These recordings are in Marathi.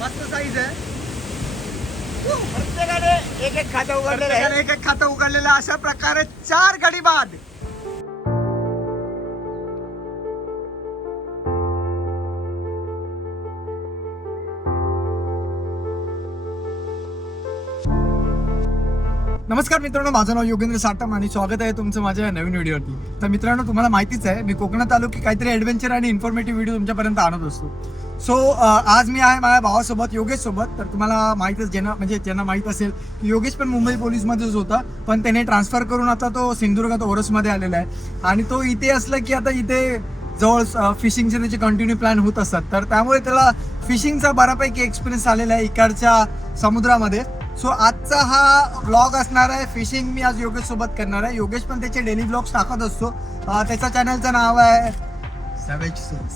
मस्त साईज आहे. प्रत्येकाने एक एक खातं उघडलेलं आहे. एक एक खातं उघडलेलं आहे. अशा प्रकारे 4 गडी बाद. नमस्कार मित्रांनो, माझं नाव योगेंद्र साटम आणि स्वागत आहे तुमचं माझ्या या नवीन व्हिडिओवरती. तर मित्रांनो, तुम्हाला माहितीच आहे मी कोकणात आलो की काहीतरी ॲडव्हेंचर आणि इन्फॉर्मेटिव्ह व्हिडिओ तुमच्यापर्यंत आणत असतो. सो आज मी आहे माझ्या भावासोबत, योगेश सोबत. तर तुम्हाला माहीतच, ज्यांना माहीत असेल की योगेश पण मुंबई पोलीसमध्येच होता, पण त्याने ट्रान्सफर करून आता तो सिंधुदुर्गात ओरसमध्ये आलेला आहे. आणि तो इथे असला की आता इथे जवळ फिशिंगचे त्याचे कंटिन्यू प्लॅन होत असतात. तर त्यामुळे त्याला फिशिंगचा बऱ्यापैकी एक्सपिरियन्स आलेला आहे इकडच्या समुद्रामध्ये. सो आजचा हा व्लॉग असणार आहे फिशिंग. मी आज योगेश सोबत करणार आहे. योगेश पण त्याचे डेली व्लॉग्स टाकत असतो. त्याच्या चॅनलचं नाव आहे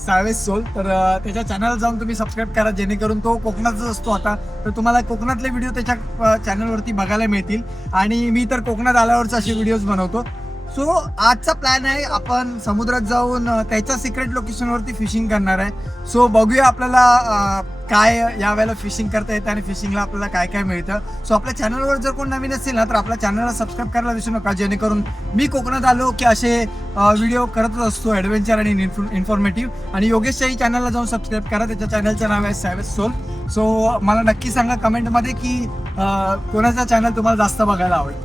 सॅवेज सोल. तर त्याच्या चॅनल जाऊन तुम्ही सबस्क्राईब करा, जेणेकरून तो कोकणातच असतो आता. तर तुम्हाला कोकणातले व्हिडिओ त्याच्या चॅनलवरती बघायला मिळतील. आणि मी तर कोकणात आल्यावरच असे व्हिडिओज बनवतो. सो आजचा प्लॅन आहे आपण समुद्रात जाऊन त्याच्या सिक्रेट लोकेशनवरती फिशिंग करणार आहे. सो बघूया आपल्याला काय यावेळेला फिशिंग करता येतं आणि फिशिंगला आपल्याला काय काय मिळतं. सो आपल्या चॅनलवर जर कोण नवीन असेल ना, तर आपल्या चॅनलला सबस्क्राईब करायला विसरू नका, जेणेकरून मी कोकणात आलो की असे व्हिडिओ करतच असतो ॲडव्हेंचर आणि इन्फॉर्मेटिव्ह. आणि योगेशच्याही चॅनलला जाऊन सबस्क्राईब करा. त्याच्या चॅनलचं नाव आहे सॅवेज सोल. सो मला नक्की सांगा कमेंटमध्ये की कोणाचा चॅनल तुम्हाला जास्त बघायला आवडेल.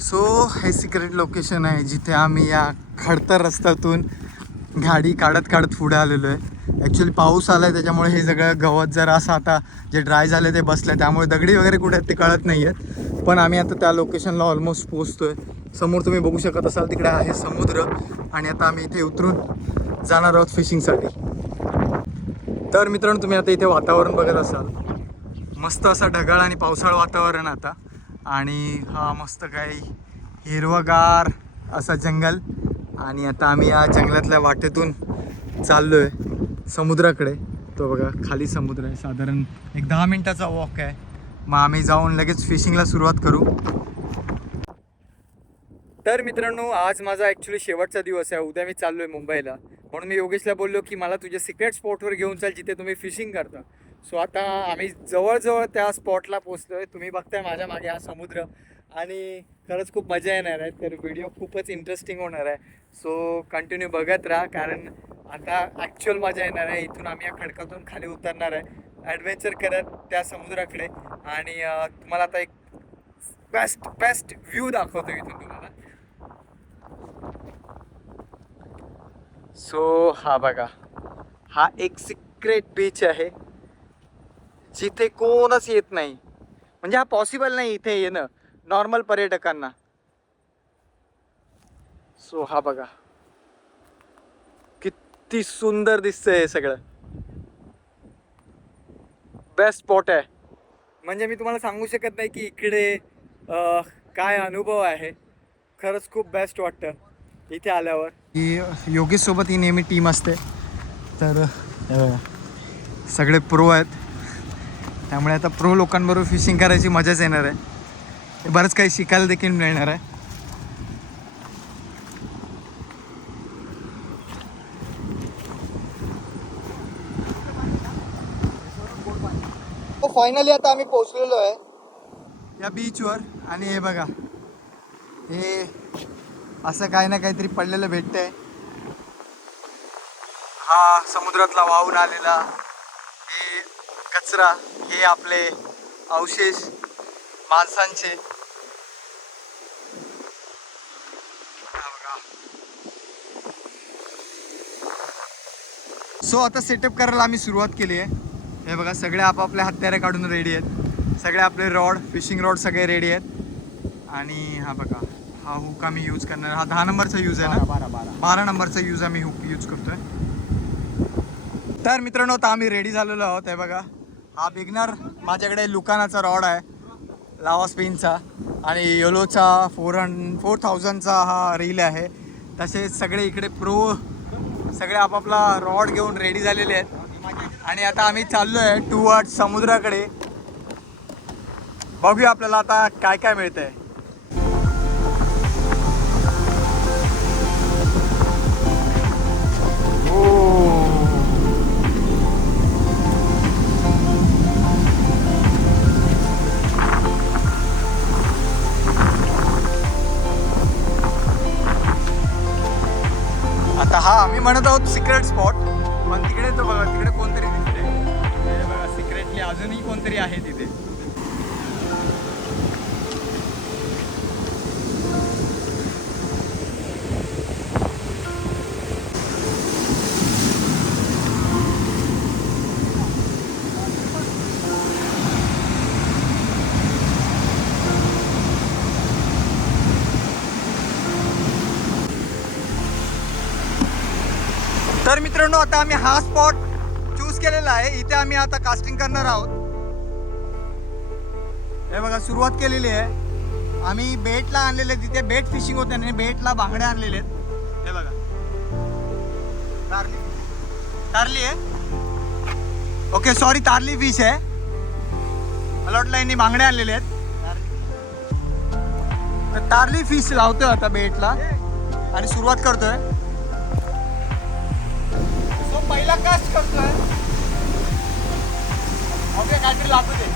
सो हे सिक्रेट लोकेशन आहे जिथे आम्ही या खडतर रस्त्यातून गाडी काढत पुढे आलेलो आहे. ॲक्च्युली पाऊस आला आहे, त्याच्यामुळे हे सगळं गवत जरा असं आता जे ड्राय झाले ते बसलं आहे, त्यामुळे दगडी वगैरे कुठे आहेत ते कळत नाही आहेत. पण आम्ही आता त्या लोकेशनला ऑलमोस्ट पोहोचतो आहे. समोर तुम्ही बघू शकत असाल तिकडे आहे समुद्र. आणि आता आम्ही इथे उतरून जाणार आहोत फिशिंगसाठी. तर मित्रांनो, तुम्ही आता इथे वातावरण बघत असाल, मस्त असं ढगाळ आणि पावसाळं वातावरण आता. आणि हा मस्त काही हिरवगार असा जंगल. आणि आता आम्ही या जंगलातल्या वाटेतून चाललो आहे समुद्राकडे. तो बघा खाली समुद्र आहे. साधारण एक 10 मिनिटाचा वॉक आहे. मग आम्ही जाऊन लगेच फिशिंगला सुरुवात करू. तर मित्रांनो, आज माझा ॲक्च्युली शेवटचा दिवस आहे. उद्या मी चाललो आहे मुंबईला. म्हणून मी योगेशला बोललो की मला तुझ्या सिक्रेट स्पॉटवर घेऊन चाल जिथे तुम्ही फिशिंग करता. सो आता आम्ही जवळजवळ त्या स्पॉटला पोचलो आहे. तुम्ही बघताय माझ्या मागे हा समुद्र. आणि खरंच खूप मजा येणार आहे. तर व्हिडिओ खूपच इंटरेस्टिंग होणार आहे. सो कंटिन्यू बघत राहा, कारण आता ॲक्च्युअल मजा येणार आहे. इथून आम्ही या खडकातून खाली उतरणार आहे ॲडव्हेंचर करत त्या समुद्राकडे. आणि तुम्हाला आता एक बेस्ट व्ह्यू दाखवतो इथून तुम्हाला. सो हा बघा, हा एक सिक्रेट बीच आहे जिथे कोणच येत नाही. म्हणजे हा पॉसिबल नाही इथे येणं नॉर्मल पर्यटकांना. सो हा बघा किती सुंदर दिसतंय हे सगळं. बेस्ट स्पॉट आहे. म्हणजे मी तुम्हाला सांगू शकत नाही की इकडे काय अनुभव आहे. खरंच खूप बेस्ट वाटतं इथे आल्यावर. ही योगेश सोबत ही नेहमी टीम असते. तर सगळे प्रो आहेत, त्यामुळे आता प्रो लोकांबरोबर फिशिंग करायची मजाच येणार आहे. बरंच काही शिकायला देखील मिळणार आहे. फायनली आता आम्ही पोहोचलेलो आहे या बीचवर. आणि हे बघा, हे असं काही ना काहीतरी पडलेलं भेटतंय. हा समुद्रातला वाहून आलेला हे कचरा, हे आपले अवशेष माणसांचे. सो आता सेटअप करायला आम्ही सुरुवात केली आहे. हे बघा, सगळे आपापल्या हत्यारे काढून रेडी आहेत. सगळे आपले रॉड, फिशिंग रॉड सगळे रेडी आहेत. आणि हा बघा, हा हुक आम्ही यूज करणार. हा 10 नंबरचा यूज आहे ना, 12 नंबरचा यूज आम्ही हुक यूज करतोय. तर मित्रांनो, आता आम्ही रेडी झालेलो आहोत. हे बघा, हा बिगनर माझ्याकडे लुकानाचा रॉड आहे, लावा स्पिनचा. आणि योलोचा 4000चा हा रील आहे. तसेच सगळे इकडे प्रो सगळे आपापला रॉड घेऊन रेडी झालेले आहेत. आणि आता आम्ही चाललो आहे टुवर्ड्स समुद्राकडे. बघूया आपल्याला आता काय काय मिळतंय. आम्ही म्हणत आहोत सिक्रेट स्पॉट, पण तिकडे तो बघा, तिकडे कोणतरी दिसते. हे बघा सिक्रेटली अजूनही कोणतरी आहे तिथे. तर मित्रांनो, आता आम्ही हा स्पॉट चूज केलेला आहे. इथे आम्ही आता कास्टिंग करणार आहोत. हे बघा सुरुवात केलेली आहे. आम्ही बेटला आणलेले, तिथे बेट फिशिंग होते आणि बेटला बांगड्या आणलेले आहेत. हे बघा तारली आहे. ओके सॉरी, तारली फिश आहे. मला वाटलं यांनी बांगड्या आणलेले आहेत. तर तारली फिश लावतोय आता बेटला आणि सुरुवात करतोय. पहिला कास्ट करतोय. ओके काहीतरी लागू दे.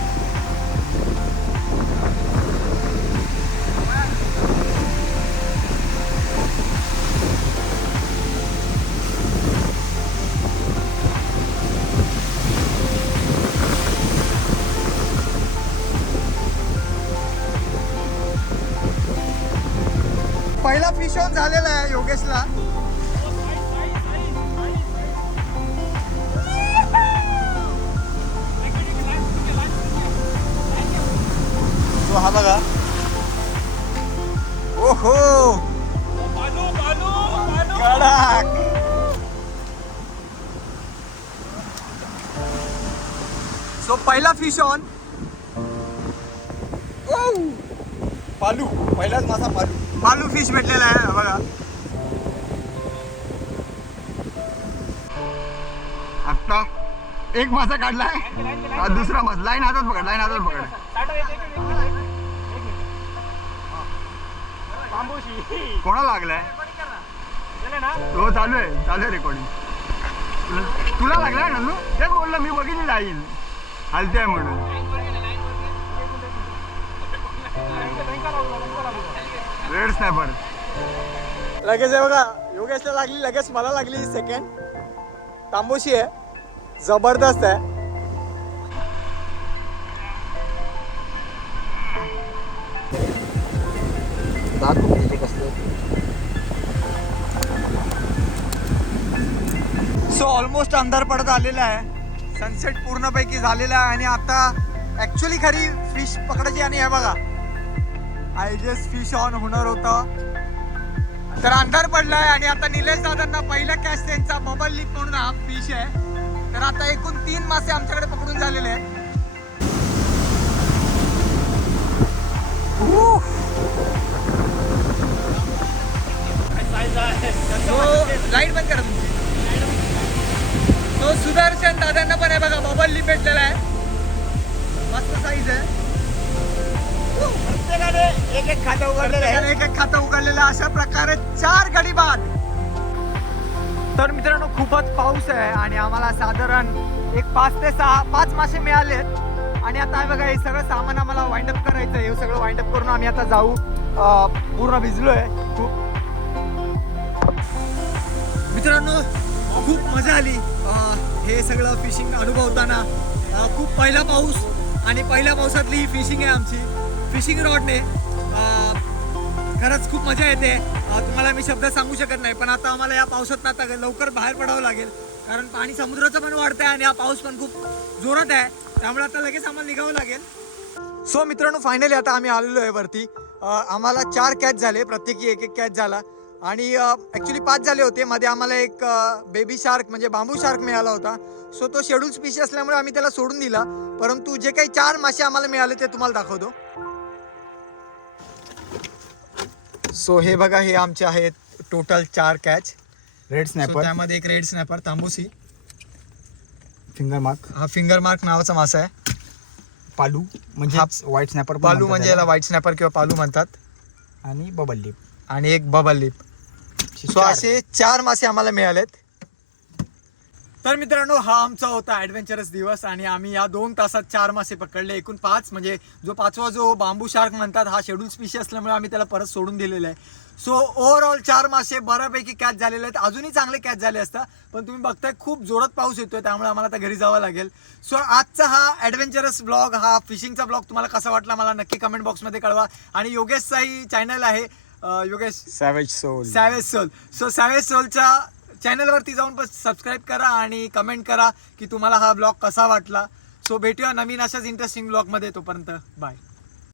पहिला फिश ऑन झालेला आहे योगेशला. हा बघा. ओहो कडक. सो पहिला फिश ऑन. पालू, पहिलाच माझा पालू फिश भेटलेला आहे बघा. आता एक मासा काढलाय, दुसरा मासा लाईन हातात पकड. कोणाला लागलाय? हो चालू आहे रेकॉर्डिंग. तुला लागलाय नन्नू? तेच बोललं मी, बघितली जाईल हलते म्हणून. रेड स्नॅपर लगेच आहे बघा. योगेशला लागली, लगेच मला लागली. सेकंड तांबोशी आहे, जबरदस्त आहे. सो ऑलमोस्ट अंधार पडत आलेला आहे. सनसेट पूर्णपैकी झालेला आहे आणि आता ऍक्च्युली खरी फिश पकडायची. आणि हे बघा आय गेस फिश ऑन होणार होता, तर अंधार पडलाय. आणि आता निलेश दादांना पहिला कॅच त्यांचा बबल लिप म्हणून हा फिश आहे. तर आता एकूण 3 मासे आमच्याकडे पकडून झालेले आहेत. लाईट बंद करा तुमची. तो सुदर्शन दादांना पण आहे बघा, बबल लिप भेटलेला आहे. मस्त साईज आहे. प्रत्येकाने एक खातं उघडलेलं आहे. एक खातं उघडलेलं. अशा प्रकारे 4 गडी बाद. तर मित्रांनो खूपच पाऊस आहे आणि आम्हाला साधारण एक 5 ते 5 मासे मिळालेत. आणि आता हे बघा, हे सगळं सामान आम्हाला वाइंड अप करायचं आहे. हे सगळं वाइंड अप करून आम्ही आता जाऊ. पूर्ण भिजलोय खूप. मित्रांनो खूप मजा आली हे सगळं फिशिंग अनुभवताना. खूप पहिला पाऊस आणि पहिल्या पावसातली ही फिशिंग आहे आमची फिशिंग रॉडने. खरंच खूप मजा येते. तुम्हाला मी शब्द सांगू शकत नाही. पण आता आम्हाला या पावसात आता लवकर बाहेर पडावं लागेल, कारण पाणी समुद्राचं पण वाढतं आहे आणि हा पाऊस पण खूप जोरात आहे. त्यामुळे आता लगेच आम्हाला निघावं लागेल. सो मित्रांनो फायनली आता आम्ही आलेलो आहे वरती. आम्हाला 4 कॅच झाले, प्रत्येकी एक कॅच झाला. आणि ॲक्च्युली 5 झाले होते. मध्ये आम्हाला एक बेबी शार्क म्हणजे बांबू शार्क मिळाला होता. सो तो शेड्यूल स्पीशी असल्यामुळे आम्ही त्याला सोडून दिला. परंतु जे काही 4 मासे आम्हाला मिळाले ते तुम्हाला दाखवतो. सो हे बघा, हे आमचे आहेत टोटल 4 कॅच. रेड स्नॅपर, त्यामध्ये एक रेड स्नॅपर तांबूसी, फिंगर मार्क, हा फिंगर मार्क नावाचा मासा आहे. पालू म्हणजे व्हाईट स्नॅपर, पालू म्हणजे याला व्हाईट स्नॅपर किंवा पालू म्हणतात. आणि बबल लिप आणि एक बबल लिप. सो असे 4 मासे आम्हाला मिळालेत. तर मित्रांनो हा आमचा होता ॲडव्हेंचरस दिवस आणि आम्ही या 2 तासात 4 मासे पकडले. एकूण 5 म्हणजे जो 5वा जो बांबू शार्क म्हणतात हा शेड्यूल स्पीशी असल्यामुळे आम्ही त्याला परत सोडून दिलेला आहे. सो ओव्हरऑल 4 मासे बऱ्यापैकी कॅच झालेले आहेत. अजूनही चांगले कॅच झाले असतात पण तुम्ही बघताय खूप जोरात पाऊस येतोय त्यामुळे आम्हाला आता घरी जावं लागेल. सो आजचा हा ॲडव्हेंचरस ब्लॉग हा फिशिंगचा ब्लॉग तुम्हाला कसा वाटला मला नक्की कमेंट बॉक्समध्ये कळवा. आणि योगेशचाही चॅनल आहे Yogesh savage soul. Savage soul. So savage सोलच्या चॅनलवरती जाऊन बस सबस्क्राईब करा आणि कमेंट करा की तुम्हाला हा ब्लॉग कसा वाटला. सो भेटूया नवीन अशाच इंटरेस्टिंग ब्लॉगमध्ये. तोपर्यंत बाय.